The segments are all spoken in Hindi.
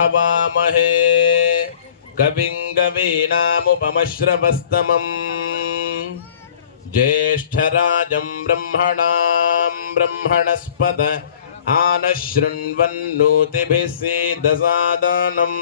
हवामहे कविं कवीनामुपमश्रवस्तमम् ज्येष्ठराजं ब्रह्मणां ब्रह्मणस्पद आनशृण्वन्नोतिभिः सीदसादनम्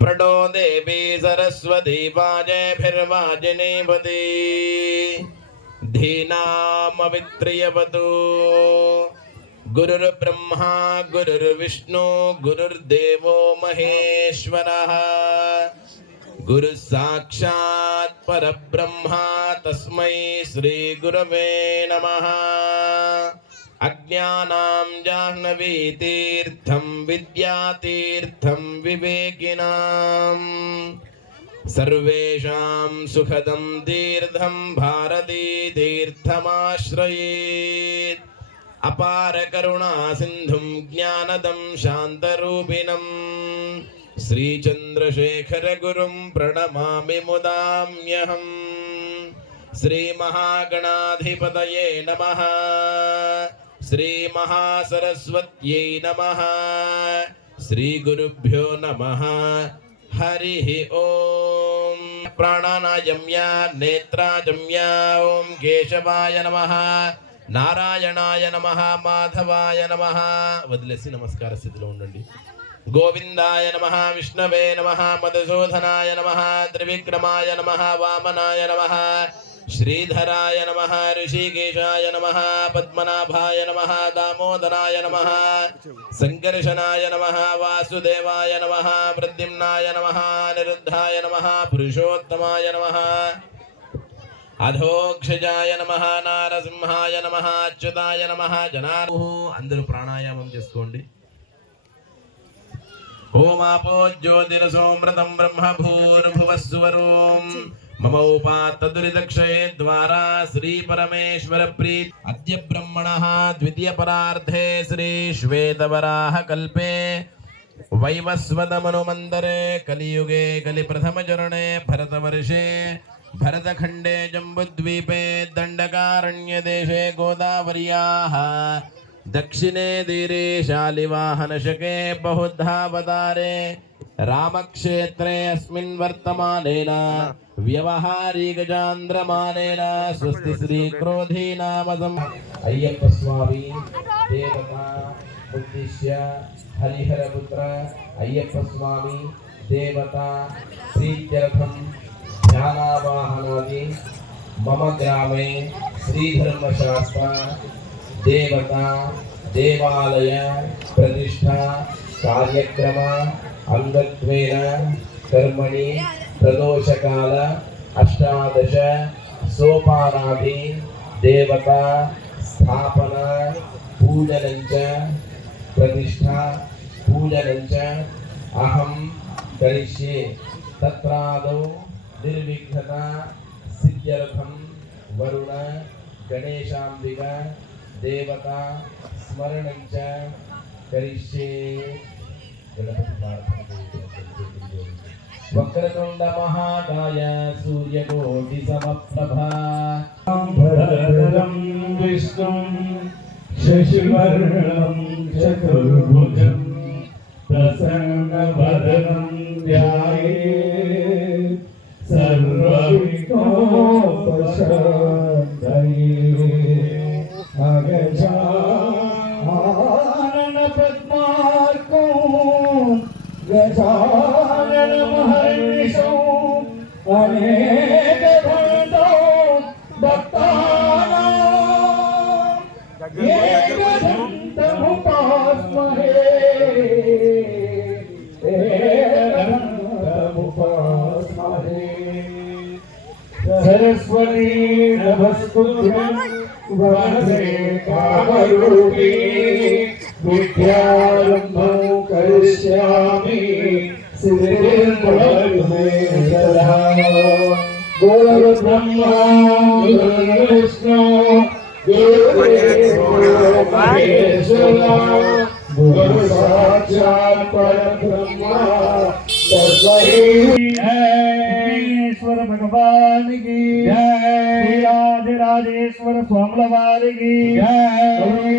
प्रणो देवी सरस्वती वाजभिर्वाजिनीपदी धीनामवित्रियवतु गुरुर्ब्रह्मा गुरुर्विष्णु गुरुर्देवो महेश्वरः। गुरुः साक्षात् परब्रह्मा, तस्मै श्रीगुरवे नमः। अज्ञानां जाह्नवीतीर्थं, विद्यातीर्थं विवेकिनाम् सर्वेषां सुखदं तीर्थं भारती तीर्थमाश्रयेत् अपारकरुणासिन्धुं ज्ञानदं शान्तरूपिणं श्रीचन्द्रशेखरगुरुं प्रणमामि मुदाम्यहम्। श्रीमहागणाधिपतये नमः। श्रीमहासरस्वत्यै नमः। श्रीगुरुभ्यो नमः। हरिः ॐ प्राणानायम्य, नेत्राजम्य ॐ केशवाय नमः। నారాయణాయ నమ మాధవాయ నమ. వదిలేసి నమస్కార స్థితిలో ఉండండి. గోవిందాయ నమ విష్ణవే నమ మధుసూధనాయ నమ త్రివిక్రమాయ నమ వామనాయ నమ శ్రీధరాయ నమ ఋషికేశాయ నమ పద్మనాభాయ నమ దామోదరాయ నమ సంకర్షణాయ నమ వాసుదేవాయ నమ ప్రద్యుమ్నాయ నమ నిరుద్ధాయ నమ పురుషోత్తమాయ నమ. అధోక్షజాయ నమ నారసింహాయ నమ అచ్యుతాయ నమ జనాహు అందరూ ప్రాణాయామం చేసుకోండి. ఓమాపో జ్యోతిరసోమృతం మమ మమౌపాత్తదురిదక్షయే ద్వారా శ్రీ పరమేశ్వర ప్రీతి. అద్య బ్రహ్మణ ద్వితీయ పరార్థే శ్రీ శ్వేతవరాహ కల్పే. వైవస్వతమనుమందరే కలియుగే కలి ప్రథమ చరణే భరతవర్షే. भरतखण्डे जम्बुद्वीपे दण्डकारण्यदेशे गोदावर्याः। दक्षिणे तीरे शालिवाहनशके बहुधावतारे। रामक्षेत्रे अस्मिन् वर्तमानेन व्यवहारिकचान्द्रमानेन स्वस्ति श्रीक्रोधीनामदम् अय्यप्पस्वामी देवता उद्दिश्य हरिहरपुत्र अय्यप्पस्वामी देवता प्रीत्यर्थं ध्यानावाहनादि मम ग्रामे श्रीधर्मशास्त्र, देवता, देवालय, प्रतिष्ठा, कार्यक्रम अंगत्वेन कर्मणि, प्रदोषकाल, अष्टादश, सोपानादि, देवता, स्थापना, पूजनञ्च, प्रतिष्ठा, पूजनञ्च, अहं करिष्ये। तत्रादौ निर्विघ्नता, सिद्ध्यर्थं वरुण गणेशाम्बिका देवता स्मरणञ्च करिष्ये। वक्रतुण्ड महाकाय सूर्यकोटिसमप्रभा। भरदं विष्णुं, शशिवर्णं, चतुर्भुजं, प्रसन्नवदनं আশা। सरस्वती नमस्तुभ्यं विद्यारम्भं करिष्यामि गुरु साक्षात् परब्रह्मा तस्मै ईश्वर రాజేశ్వర భగవానికి. రాజరాజేశ్వర స్వాముల వారికి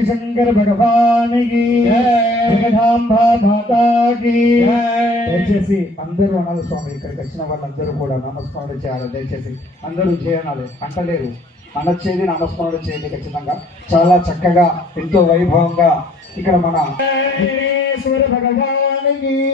శంకర భగవానికి. దయచేసి అందరూ అనాలి స్వామి ఇక్కడికి వచ్చిన వాళ్ళందరూ కూడా నామస్మరణ చేయాలి. దయచేసి అందరూ చేయాలి. అంటలేరు అనొచ్చేది నామస్మరణ చేయండి ఖచ్చితంగా. చాలా చక్కగా ఎంతో వైభవంగా ఇక్కడ మన భగవానికి.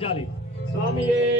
శరణం శరణ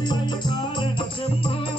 காரணம் செம்போ